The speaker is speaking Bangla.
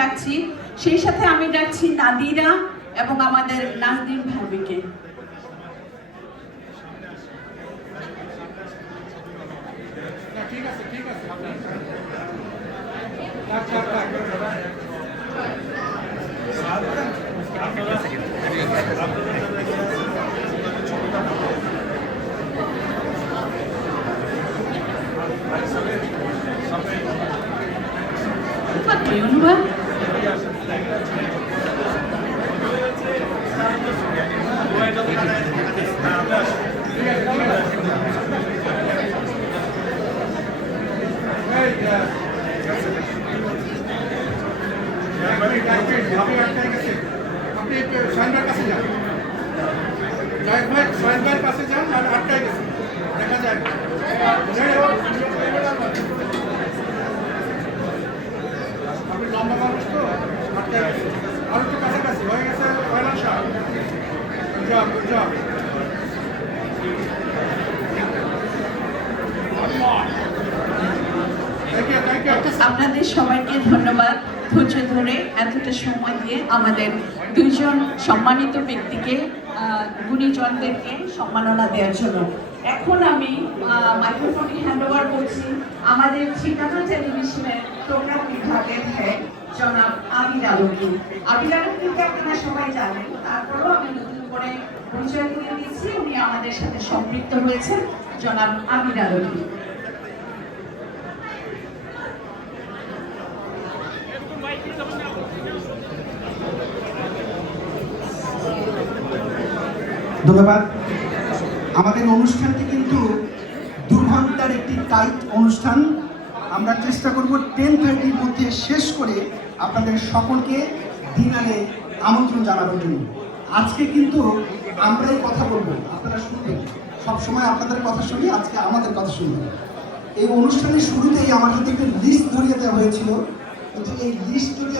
ডাকছি, সেই সাথে আমি ডাকছি নাদিরা এবং আমাদের নাজনীন ভাবিকে। ঠিক আছে অনুভব আপনি সাইনবার কাছে যান, জায়েদ ভাই সাইনবার কাছে যান, আর আটকায় গেছে দেখা যায়। আপনি লম্বা মানুষ তো আটকায় গেছে, আর একটু কাছাকাছি হয়ে গেছে। Final shot, good job. আপনাদের সবাইকে ধন্যবাদ ধৈর্য ধরে এতটা সময় দিয়ে আমাদের দুইজন সম্মানিত ব্যক্তিকে গুণীজনদেরকে সম্মাননা দেওয়ার জন্য। এখন আমি মাইক্রোফোনটি হ্যান্ডওভার করছি আমাদের ঠিকানা টেলিভিশনের প্রোগ্রাম বিভাগের হেড জনাব আবির আলমকে। আবির আলমকে আপনারা সবাই জানেন, তারপরেও আমি নতুন করে পরিচয় দিয়ে দিচ্ছি। উনি আমাদের সাথে সম্পৃক্ত হয়েছেন জনাব আবির আলমকে। ধন্যবাদ। আমাদের অনুষ্ঠানটি কিন্তু 2 ঘন্টার একটি টাইট অনুষ্ঠান। আমরা চেষ্টা করব 10:30-র মধ্যে শেষ করে আপনাদের সকলকে ডিনারে আমন্ত্রণ জানানোর জন্য। আজকে কিন্তু আমরাই কথা বলবো, আপনারা শুনবেন। সবসময় আপনাদের কথা শুনি, আজকে আমাদের কথা শুনবেন। এই অনুষ্ঠানের শুরুতেই আমার হাতে একটা লিস্ট ধরিয়ে দেওয়া হয়েছিল, কিন্তু এই লিস্ট যদি